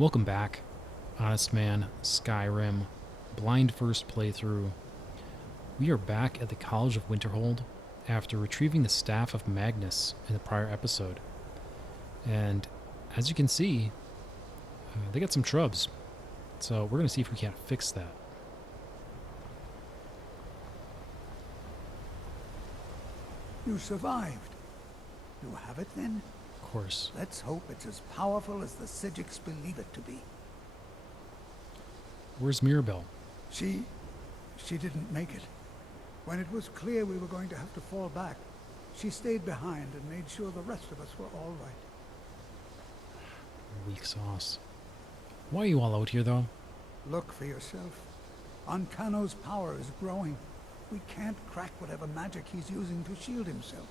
Welcome back, Honestman, Skyrim, blind first playthrough. We are back at the College of Winterhold after retrieving the Staff of Magnus in the prior episode. And as you can see, they got some shrubs. So we're going to see if we can't fix that. You survived. You have it then? Of course. Let's hope it's as powerful as the Sijiks believe it to be. Where's Mirabelle? She didn't make it. When it was clear we were going to have to fall back, she stayed behind and made sure the rest of us were all right. Weak sauce. Why are you all out here, though? Look for yourself. Ancano's power is growing. We can't crack whatever magic he's using to shield himself.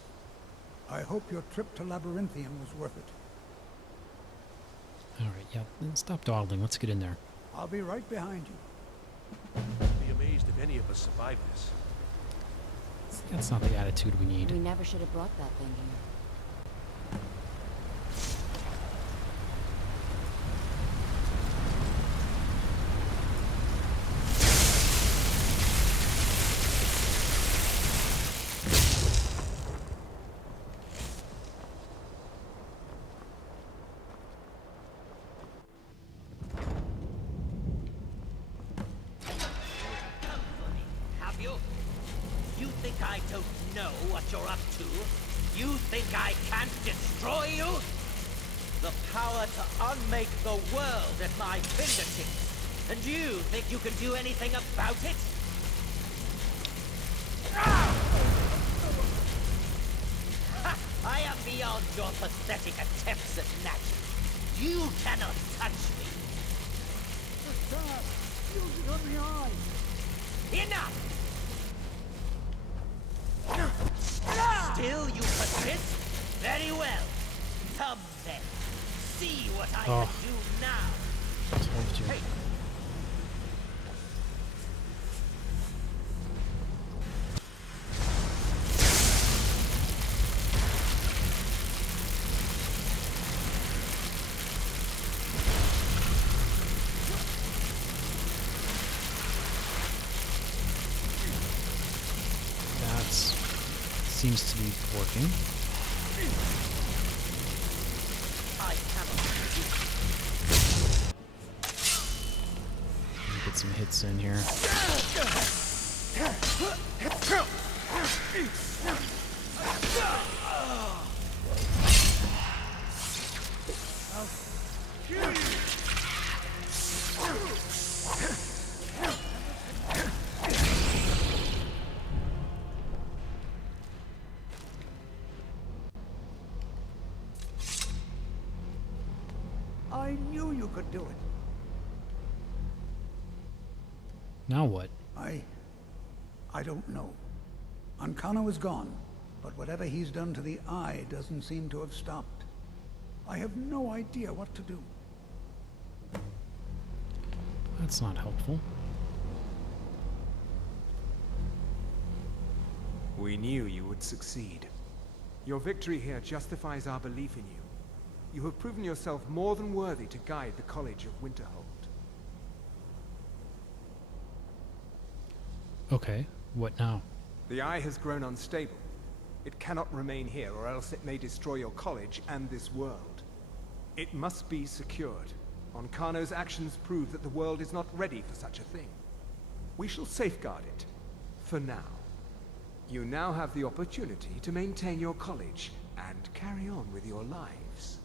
I hope your trip to Labyrinthium was worth it. Alright, yeah, then stop dawdling. Let's get in there. I'll be right behind you. I'd be amazed if any of us survive this. That's not the attitude we need. We never should have brought that thing here. You think I don't know what you're up to? You think I can't destroy you? The power to unmake the world at my fingertips. And you think you can do anything about it? I am beyond your pathetic attempts at magic. You cannot touch me. Use it on the eye. Enough! Still you persist? Very well. Come then. See what I can do now. Told you. Hey. Seems to be working. I cannot. Get some hits in here. I knew you could do it. Now what? I don't know. Ancano is gone, but whatever he's done to the eye doesn't seem to have stopped. I have no idea what to do. That's not helpful. We knew you would succeed. Your victory here justifies our belief in you. You have proven yourself more than worthy to guide the College of Winterhold. Okay, what now? The eye has grown unstable. It cannot remain here, or else it may destroy your college and this world. It must be secured. Ancano's actions prove that the world is not ready for such a thing. We shall safeguard it, for now. You now have the opportunity to maintain your college and carry on with your lives.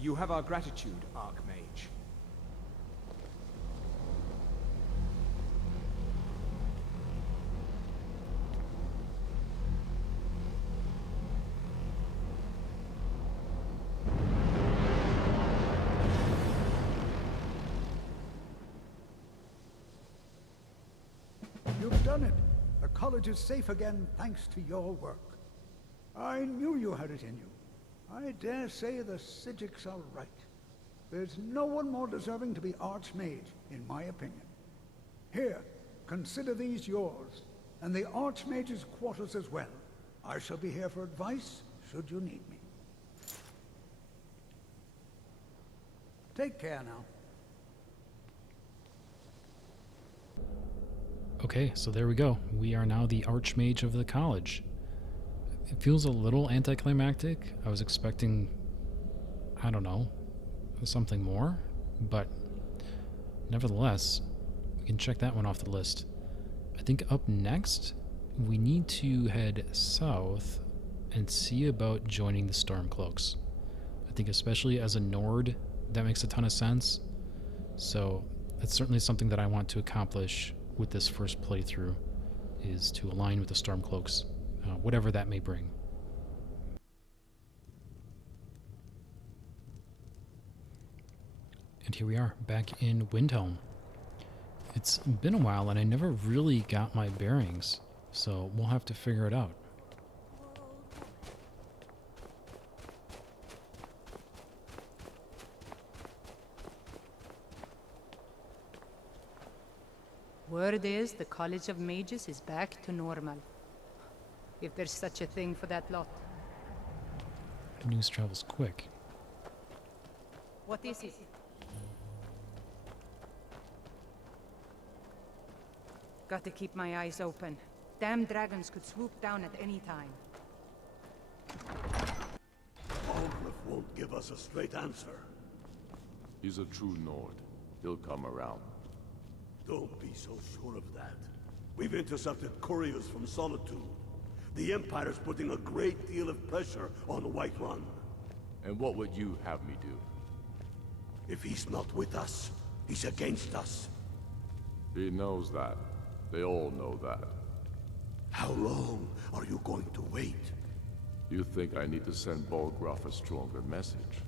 You have our gratitude, Archmage. You've done it. The college is safe again thanks to your work. I knew you had it in you. I dare say the Sijiks are right. There's no one more deserving to be Archmage, in my opinion. Here, consider these yours, and the Archmage's quarters as well. I shall be here for advice, should you need me. Take care now. Okay, so there we go. We are now the Archmage of the college. It feels a little anticlimactic. I was expecting, I don't know, something more, but nevertheless, we can check that one off the list. I think up next, we need to head south and see about joining the Stormcloaks. I think especially as a Nord, that makes a ton of sense. So that's certainly something that I want to accomplish with this first playthrough, is to align with the Stormcloaks, whatever that may bring. And here we are, back in Windhelm. It's been a while and I never really got my bearings, so we'll have to figure it out. Word is the College of Mages is back to normal. If there's such a thing for that lot. News travels quick. What is it? Got to keep my eyes open. Damn dragons could swoop down at any time. Aldrich won't give us a straight answer. He's a true Nord. He'll come around. Don't be so sure of that. We've intercepted couriers from Solitude. The Empire's putting a great deal of pressure on Whiterun. And what would you have me do? If he's not with us, he's against us. He knows that. They all know that. How long are you going to wait? You think I need to send Bolgraf a stronger message?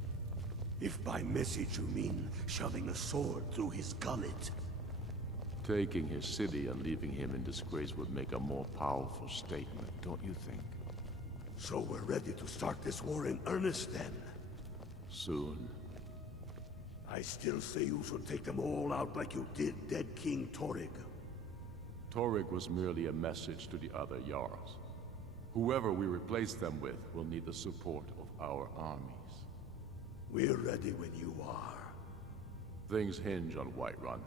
If by message you mean shoving a sword through his gullet. Taking his city and leaving him in disgrace would make a more powerful statement, don't you think? So we're ready to start this war in earnest then? Soon. I still say you should take them all out like you did dead King Torrig. Torrig was merely a message to the other Jarls. Whoever we replace them with will need the support of our armies. We're ready when you are. Things hinge on Whiterun.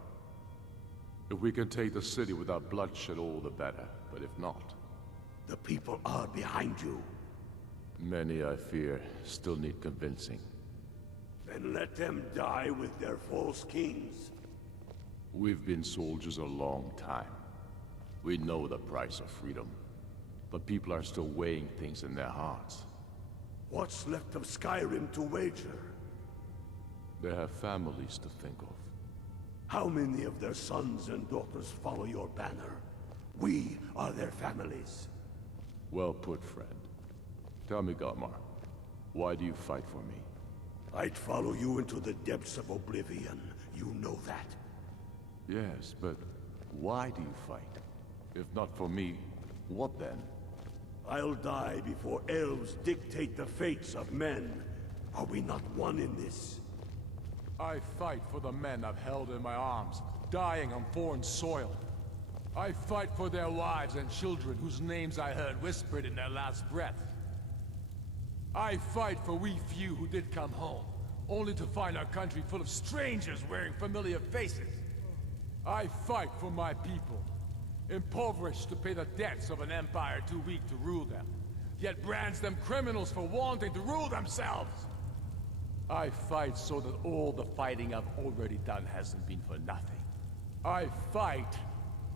If we can take the city without bloodshed, all the better. But if not... The people are behind you. Many, I fear, still need convincing. Then let them die with their false kings. We've been soldiers a long time. We know the price of freedom. But people are still weighing things in their hearts. What's left of Skyrim to wager? They have families to think of. How many of their sons and daughters follow your banner? We are their families. Well put, friend. Tell me, Galmar, why do you fight for me? I'd follow you into the depths of oblivion. You know that. Yes, but why do you fight? If not for me, what then? I'll die before elves dictate the fates of men. Are we not one in this? I fight for the men I've held in my arms, dying on foreign soil. I fight for their wives and children whose names I heard whispered in their last breath. I fight for we few who did come home, only to find our country full of strangers wearing familiar faces. I fight for my people, impoverished to pay the debts of an empire too weak to rule them, yet brands them criminals for wanting to rule themselves. I fight so that all the fighting I've already done hasn't been for nothing. I fight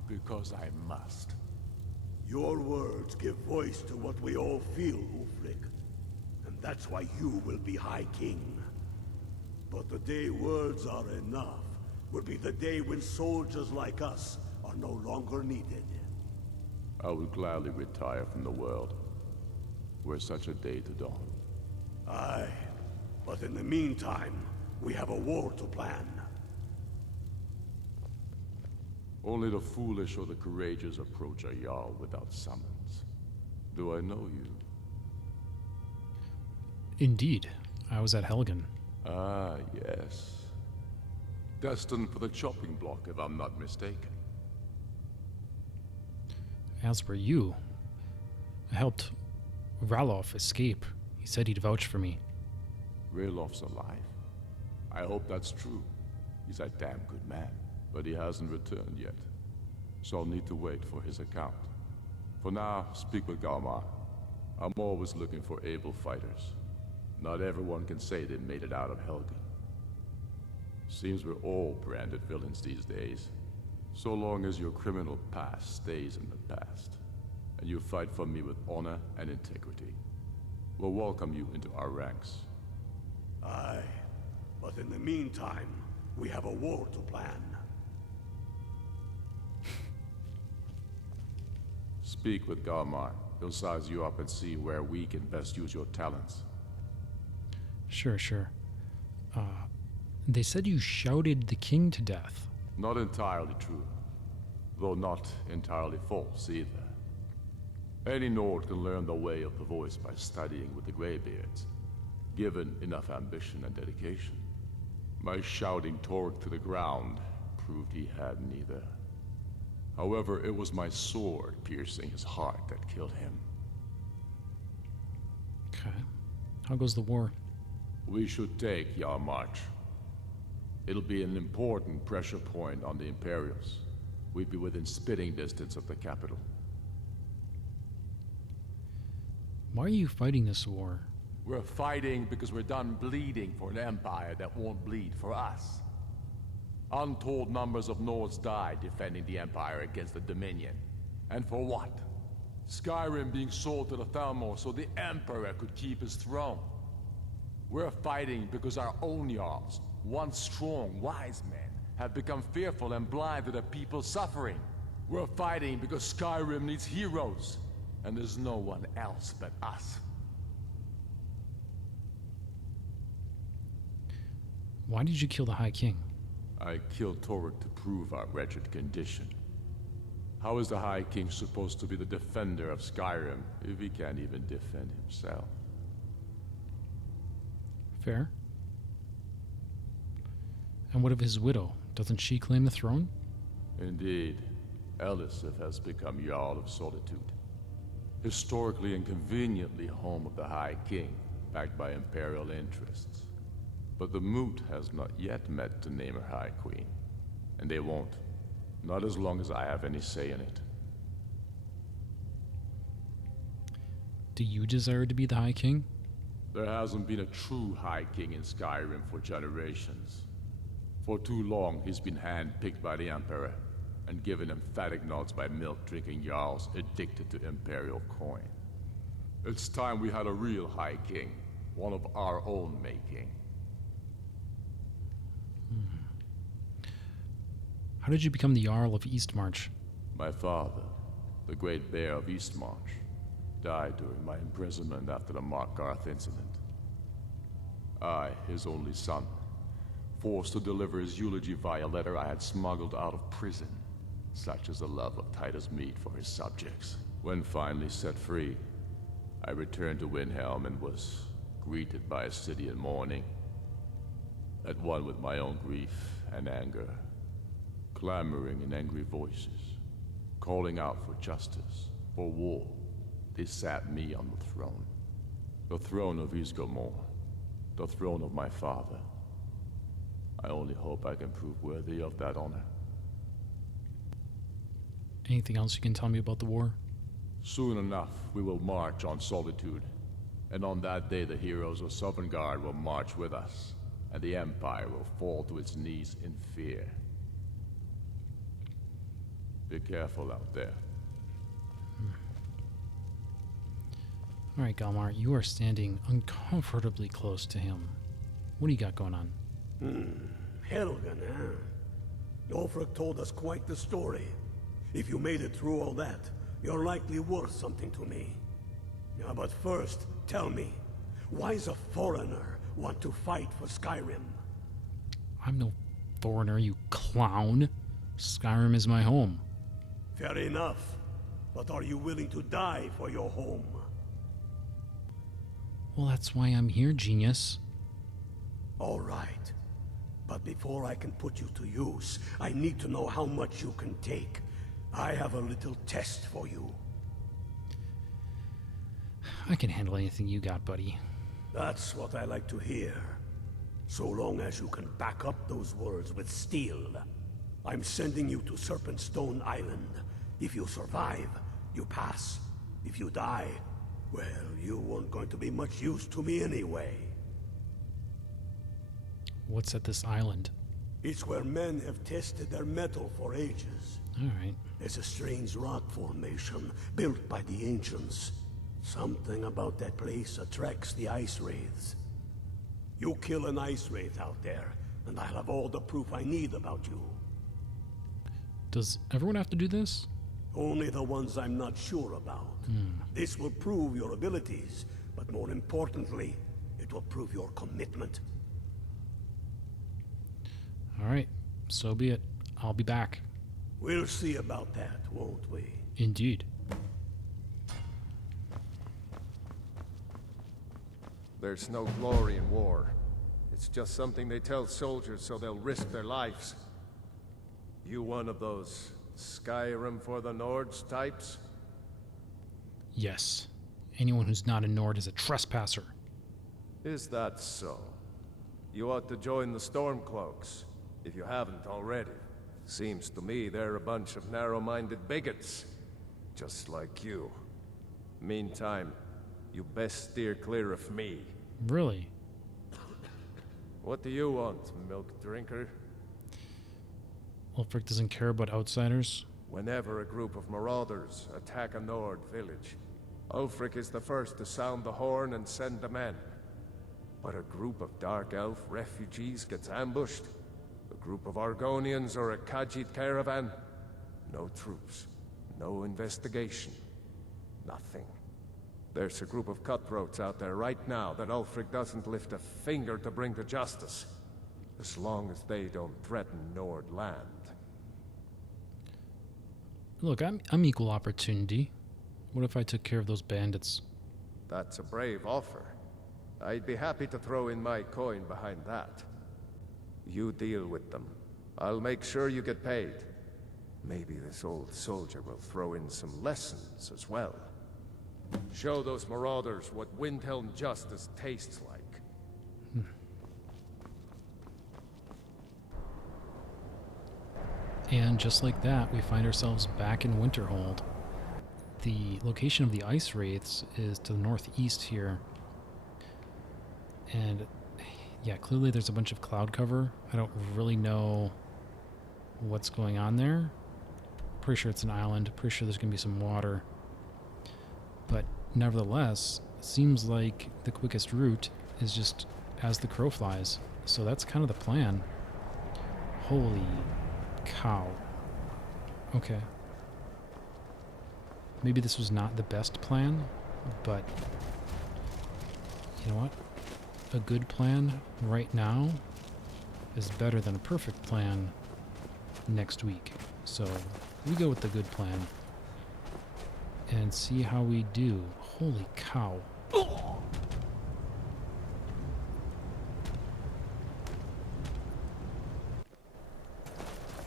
because I must. Your words give voice to what we all feel, Ulfric. And that's why you will be High King. But the day words are enough will be the day when soldiers like us are no longer needed. I would gladly retire from the world, were such a day to dawn. Aye, but in the meantime, we have a war to plan. Only the foolish or the courageous approach a Jarl without summons. Do I know you? Indeed. I was at Helgen. Ah, yes. Destined for the chopping block, if I'm not mistaken. As for you, I helped Ralof escape. He said he'd vouch for me. Ralof's alive. I hope that's true. He's a damn good man, but he hasn't returned yet. so I'll need to wait for his account. For now, speak with Galmar. I'm always looking for able fighters. Not everyone can say they made it out of Helgen. Seems we're all branded villains these days. So long as your criminal past stays in the past, and you fight for me with honor and integrity, we'll welcome you into our ranks. Aye, but in the meantime, we have a war to plan. Speak with Galmar. He'll size you up and see where we can best use your talents. Sure. They said you shouted the king to death. Not entirely true, though not entirely false either. Any Nord can learn the way of the voice by studying with the Greybeards, given enough ambition and dedication. My shouting Torg to the ground proved he had neither. However, it was my sword piercing his heart that killed him. Okay. How goes the war? We should take Yarmarch. It'll be an important pressure point on the Imperials. We'd be within spitting distance of the capital. Why are you fighting this war? We're fighting because we're done bleeding for an empire that won't bleed for us. Untold numbers of Nords died defending the Empire against the Dominion. And for what? Skyrim being sold to the Thalmor so the Emperor could keep his throne. We're fighting because our own Jarls, once strong, wise men, have become fearful and blind to the people's suffering. We're fighting because Skyrim needs heroes, and there's no one else but us. Why did you kill the High King? I killed Torg to prove our wretched condition. How is the High King supposed to be the defender of Skyrim if he can't even defend himself? Fair. And what of his widow? Doesn't she claim the throne? Indeed. Elisif has become Jarl of Solitude. Historically and conveniently home of the High King, backed by Imperial interests. But the Moot has not yet met to name her High Queen. And they won't. Not as long as I have any say in it. Do you desire to be the High King? There hasn't been a true High King in Skyrim for generations. For too long, he's been handpicked by the Emperor, and given emphatic nods by milk-drinking Jarls addicted to Imperial coin. It's time we had a real High King, one of our own making. How did you become the Jarl of Eastmarch? My father, the Great Bear of Eastmarch, died during my imprisonment after the Markarth incident. I, his only son, forced to deliver his eulogy via letter I had smuggled out of prison. Such is the love of Titus meat for his subjects. When finally set free, I returned to Windhelm and was greeted by a city in mourning, at one with my own grief and anger, clamoring in angry voices, calling out for justice, for war. They sat me on the throne of Ysgramor, the throne of my father. I only hope I can prove worthy of that honor. Anything else you can tell me about the war? Soon enough, we will march on Solitude, and on that day the heroes of Sovngarde will march with us, and the Empire will fall to its knees in fear. Be careful out there. All right, Galmar, you are standing uncomfortably close to him. What do you got going on? Helgen, huh? Ulfric told us quite the story. If you made it through all that, you're likely worth something to me. Yeah, but first, tell me, why does a foreigner want to fight for Skyrim? I'm no foreigner, you clown. Skyrim is my home. Fair enough. But are you willing to die for your home? Well, that's why I'm here, genius. All right. But before I can put you to use, I need to know how much you can take. I have a little test for you. I can handle anything you got, buddy. That's what I like to hear. So long as you can back up those words with steel. I'm sending you to Serpentstone Island. If you survive, you pass. If you die, well, you weren't going to be much use to me anyway. What's at this island? It's where men have tested their metal for ages. All right. There's a strange rock formation built by the ancients. Something about that place attracts the ice wraiths. You kill an ice wraith out there, and I'll have all the proof I need about you. Does everyone have to do this? Only the ones I'm not sure about. This will prove your abilities, but more importantly, it will prove your commitment. All right. So be it. I'll be back. We'll see about that, won't we? Indeed. There's no glory in war. It's just something they tell soldiers so they'll risk their lives. You one of those Skyrim for the Nords types? Yes. Anyone who's not a Nord is a trespasser. Is that so? You ought to join the Stormcloaks, if you haven't already. Seems to me they're a bunch of narrow-minded bigots, just like you. Meantime, you best steer clear of me. Really? What do you want, milk drinker? Ulfric doesn't care about outsiders? Whenever a group of marauders attack a Nord village, Ulfric is the first to sound the horn and send the men. But a group of Dark Elf refugees gets ambushed, a group of Argonians or a Khajiit caravan, no troops, no investigation, nothing. There's a group of cutthroats out there right now that Ulfric doesn't lift a finger to bring to justice, as long as they don't threaten Nord land. Look, I'm equal opportunity. What if I took care of those bandits? That's a brave offer. I'd be happy to throw in my coin behind that. You deal with them. I'll make sure you get paid. Maybe this old soldier will throw in some lessons as well. Show those marauders what Windhelm justice tastes like. And just like that, we find ourselves back in Winterhold. The location of the ice wraiths is to the northeast here. And yeah, clearly there's a bunch of cloud cover. I don't really know what's going on there. Pretty sure it's an island. Pretty sure there's going to be some water. But nevertheless, it seems like the quickest route is just as the crow flies. So that's kind of the plan. Holy cow. Okay. Maybe this was not the best plan, but you know what? A good plan right now is better than a perfect plan next week. So we go with the good plan and see how we do. Holy cow.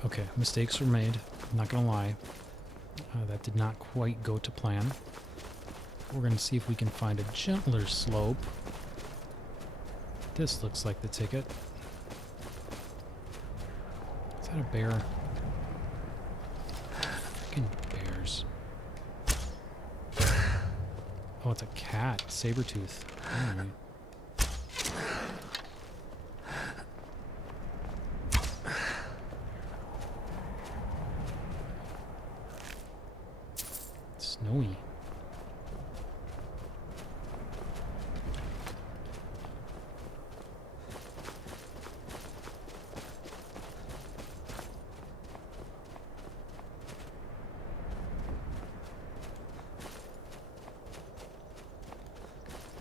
Okay, mistakes were made. I'm not gonna lie. That did not quite go to plan. We're gonna see if we can find a gentler slope. This looks like the ticket. Is that a bear? Freaking bears. Oh, it's a cat. Sabertooth. Alright. Snowy.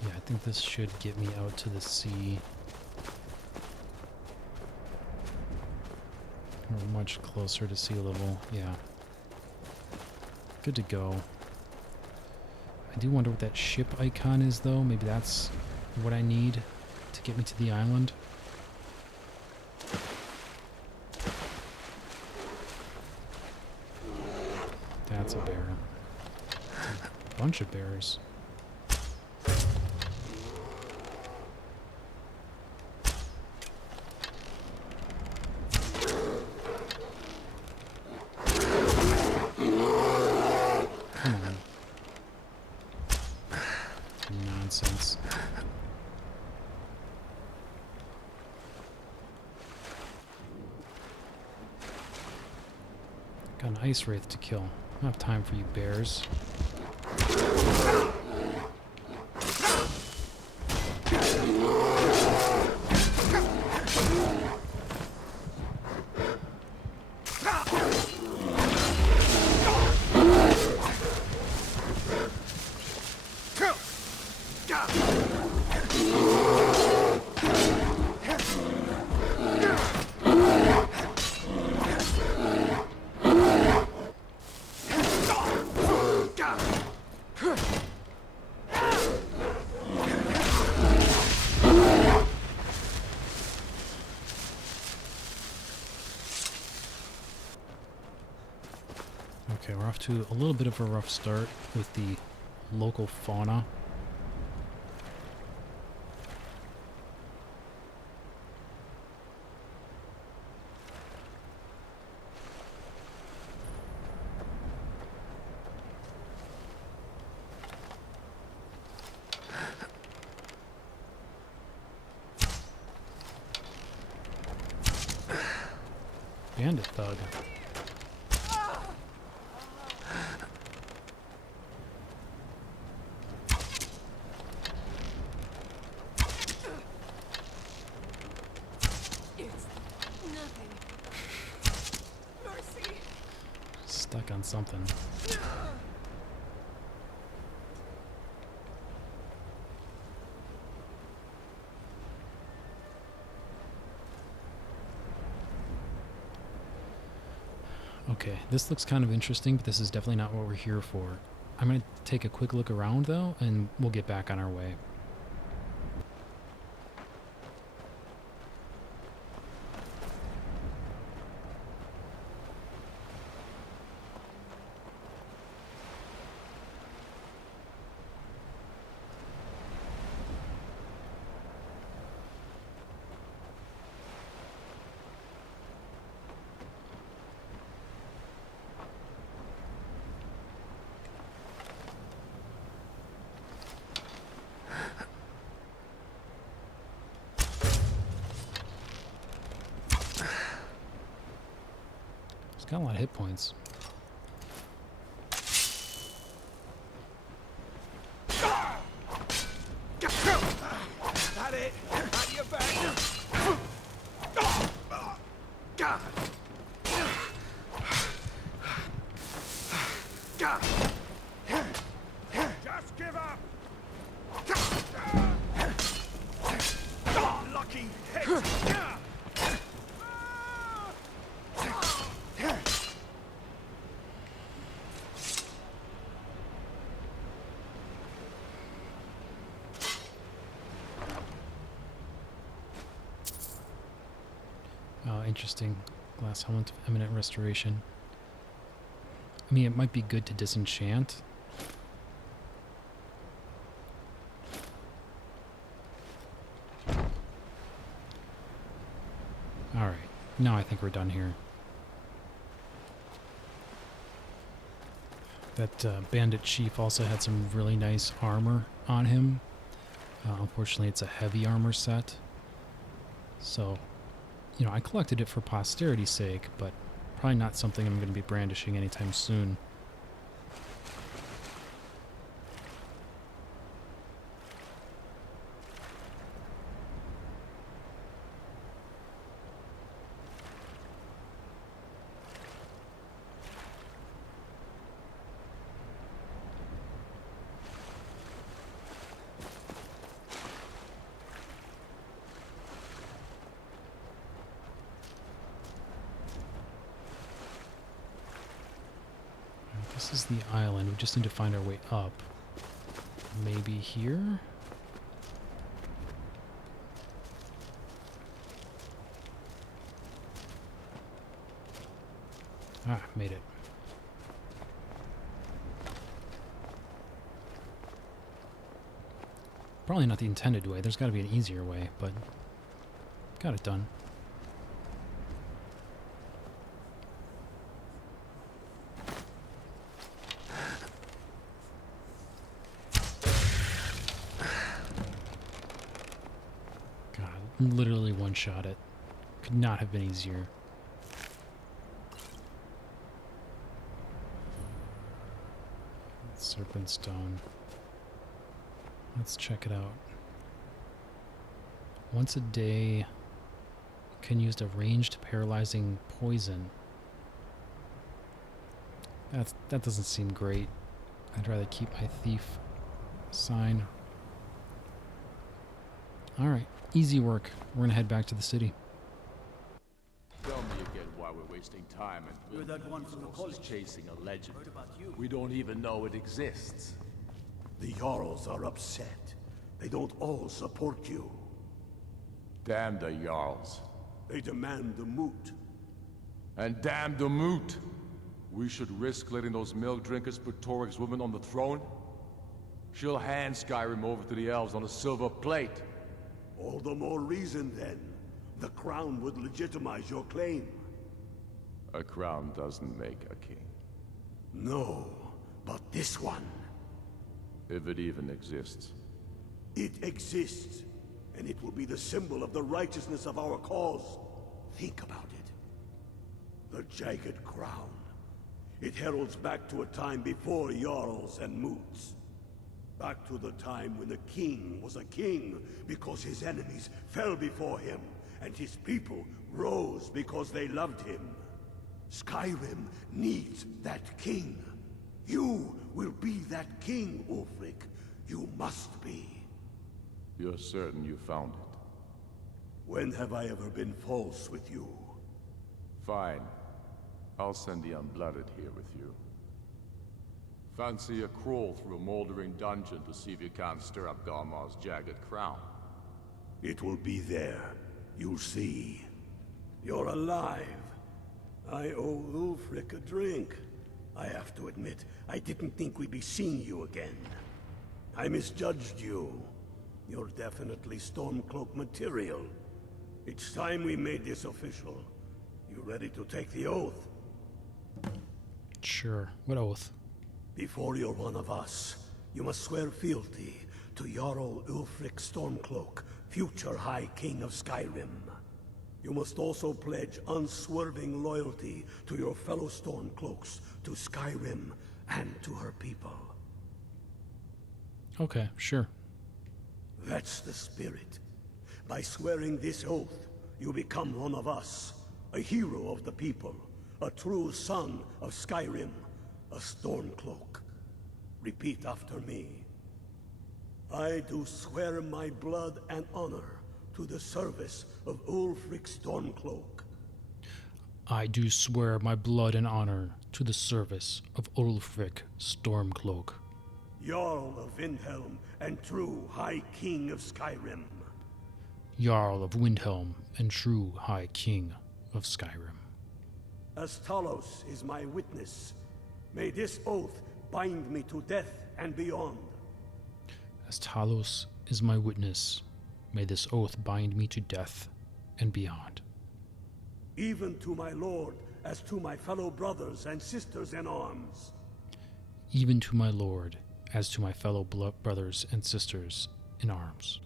Yeah, I think this should get me out to the sea. We're much closer to sea level. Yeah. Good to go. I do wonder what that ship icon is, though. Maybe that's what I need to get me to the island. That's a bear. It's a bunch of bears. Got an ice wraith to kill. I don't have time for you bears. Okay, we're off to a little bit of a rough start with the local fauna. Bandit thug. Stuck on something. Okay, this looks kind of interesting, but this is definitely not what we're here for. I'm going to take a quick look around, though, and we'll get back on our way. Got a lot of hit points. That it? At your back. Just give up. Lucky hit. Interesting. Glass helmet of eminent restoration. I mean, it might be good to disenchant. Alright. Now I think we're done here. That bandit chief also had some really nice armor on him. Unfortunately, it's a heavy armor set. So, you know, I collected it for posterity's sake, but probably not something I'm going to be brandishing anytime soon. This is the island. We just need to find our way up. Maybe here? Ah, made it. Probably not the intended way. There's got to be an easier way, but got it done. Literally one-shot it. Could not have been easier. Serpent Stone. Let's check it out. Once a day, can use a ranged paralyzing poison. That doesn't seem great. I'd rather keep my thief sign. Alright, easy work. We're gonna head back to the city. Tell me again why we're wasting time and You're that one from the college. chasing a legend. Heard about you. We don't even know it exists. The Jarls are upset. They don't all support you. Damn the Jarls. They demand the moot. And damn the moot. We should risk letting those milk drinkers put Torik's woman on the throne? She'll hand Skyrim over to the elves on a silver plate. All the more reason, then. The crown would legitimize your claim. A crown doesn't make a king. No, but this one. If it even exists. It exists, and it will be the symbol of the righteousness of our cause. Think about it. The Jagged Crown. It heralds back to a time before Jarls and Moots. Back to the time when the king was a king because his enemies fell before him, and his people rose because they loved him. Skyrim needs that king. You will be that king, Ulfric. You must be. You're certain you found it? When have I ever been false with you? Fine. I'll send the Unblooded here with you. Fancy a crawl through a moldering dungeon to see if you can't stir up Garmar's jagged crown. It will be there. You'll see. You're alive. I owe Ulfric a drink. I have to admit, I didn't think we'd be seeing you again. I misjudged you. You're definitely Stormcloak material. It's time we made this official. You ready to take the oath? Sure. What oath? Before you're one of us, you must swear fealty to Jarl Ulfric Stormcloak, future High King of Skyrim. You must also pledge unswerving loyalty to your fellow Stormcloaks, to Skyrim, and to her people. Okay, sure. That's the spirit. By swearing this oath, you become one of us, a hero of the people, a true son of Skyrim, a Stormcloak. Repeat after me. I do swear my blood and honor to the service of Ulfric Stormcloak. I do swear my blood and honor to the service of Ulfric Stormcloak, Jarl of Windhelm and true High King of Skyrim. Jarl of Windhelm and true High King of Skyrim. As Talos is my witness, may this oath bind me to death and beyond. As Talos is my witness, may this oath bind me to death and beyond. Even to my lord, as to my fellow brothers and sisters in arms. Even to my lord, as to my fellow brothers and sisters in arms.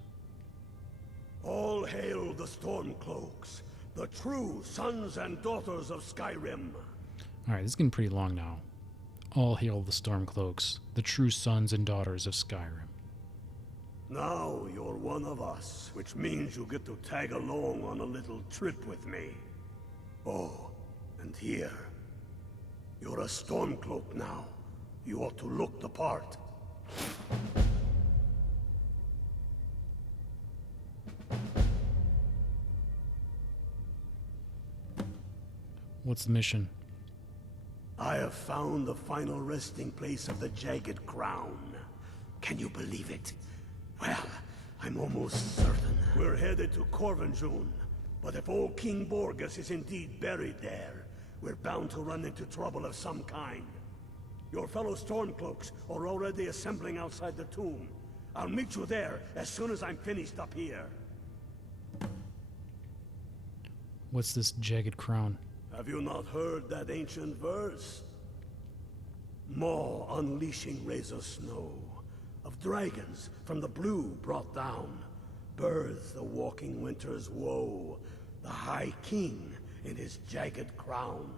All hail the Stormcloaks, the true sons and daughters of Skyrim. Alright, this is getting pretty long now. All hail the Stormcloaks, the true sons and daughters of Skyrim. Now you're one of us, which means you get to tag along on a little trip with me. Oh, and here. You're a Stormcloak now. You ought to look the part. What's the mission? I have found the final resting place of the Jagged Crown. Can you believe it? Well, I'm almost certain. We're headed to Corvinjun, but if old King Borgus is indeed buried there, we're bound to run into trouble of some kind. Your fellow Stormcloaks are already assembling outside the tomb. I'll meet you there as soon as I'm finished up here. What's this Jagged Crown? Have you not heard that ancient verse? Maw unleashing razor snow, of dragons from the blue brought down, births the walking winter's woe, the High King in his jagged crown.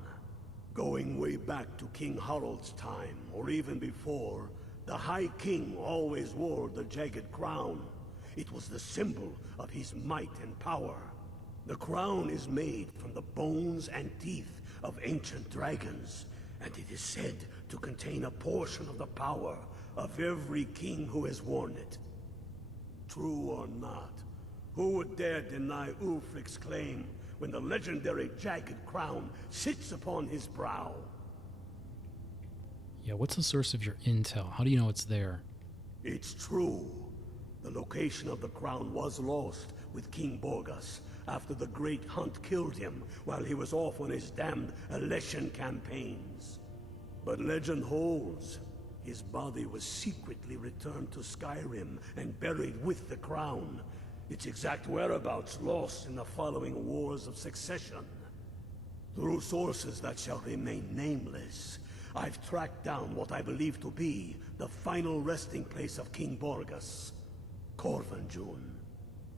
Going way back to King Harald's time, or even before, The High King always wore the jagged crown. It was the symbol of his might and power. The crown is made from the bones and teeth of ancient dragons, and it is said to contain a portion of the power of every king who has worn it. True or not, who would dare deny Ulfric's claim when the legendary jagged crown sits upon his brow? Yeah, what's the source of your intel? How do you know it's there? It's true. The location of the crown was lost with King Borgas after the Great Hunt killed him while he was off on his damned Alessian campaigns. But legend holds, his body was secretly returned to Skyrim and buried with the crown. Its exact whereabouts lost in the following Wars of Succession. Through sources that shall remain nameless, I've tracked down what I believe to be the final resting place of King Borgas, Corvanjun.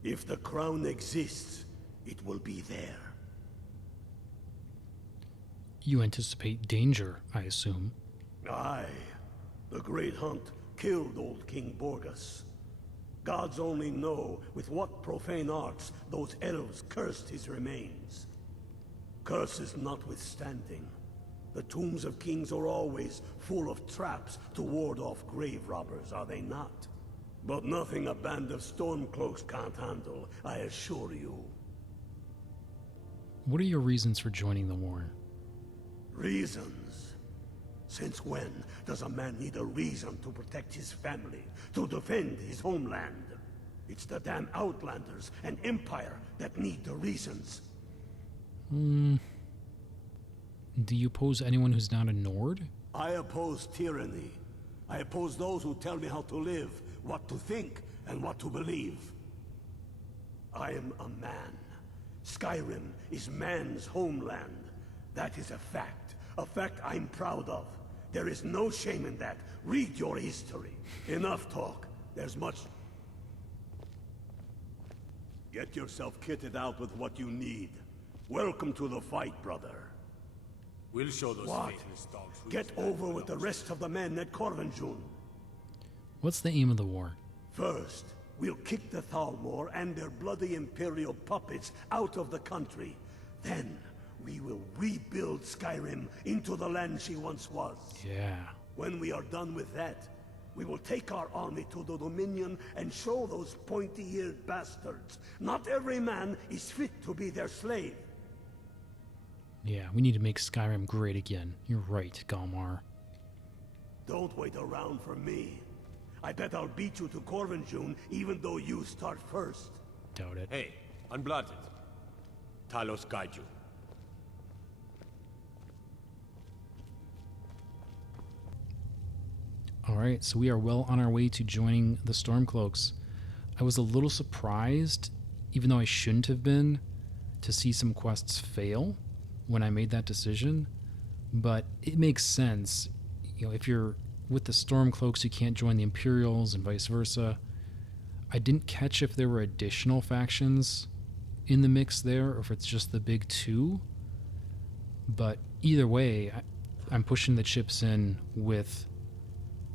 If the crown exists, it will be there. You anticipate danger, I assume. Aye. The Great Hunt killed old King Borgas. Gods only know with what profane arts those elves cursed his remains. Curses notwithstanding, the tombs of kings are always full of traps to ward off grave robbers, are they not? But nothing a band of Stormcloaks can't handle, I assure you. What are your reasons for joining the war? Reasons? Since when does a man need a reason to protect his family, to defend his homeland? It's the damn Outlanders and Empire that need the reasons. Do you oppose anyone who's not a Nord? I oppose tyranny. I oppose those who tell me how to live, what to think, and what to believe. I am a man. Skyrim is man's homeland. That is a fact I'm proud of. There is no shame in that. Read your history. Enough talk. There's much... Get yourself kitted out with what you need. Welcome to the fight, brother. We'll show those What? faithless dogs who Get over with the rest of the men at Corvanjun. What's the aim of the war? First, we'll kick the Thalmor and their bloody Imperial puppets out of the country. Then, we will rebuild Skyrim into the land she once was. Yeah. When we are done with that, we will take our army to the Dominion and show those pointy-eared bastards. Not every man is fit to be their slave. Yeah, we need to make Skyrim great again. You're right, Galmar. Don't wait around for me. I bet I'll beat you to Corvanjun even though you start first. Doubt it. Hey, unblotted. Talos guide you. Alright, so we are well on our way to joining the Stormcloaks. I was a little surprised, even though I shouldn't have been, to see some quests fail when I made that decision. But it makes sense. You know, if you're with the Stormcloaks, you can't join the Imperials and vice versa. I didn't catch if there were additional factions in the mix there, or if it's just the big two. But either way, I'm pushing the chips in with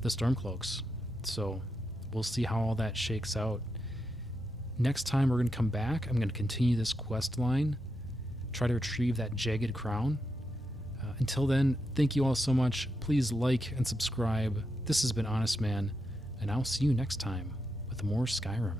the Stormcloaks. So we'll see how all that shakes out. Next time we're going to come back, I'm going to continue this quest line, try to retrieve that jagged crown. Until then, thank you all so much. Please like and subscribe. This has been Honestman, and I'll see you next time with more Skyrim.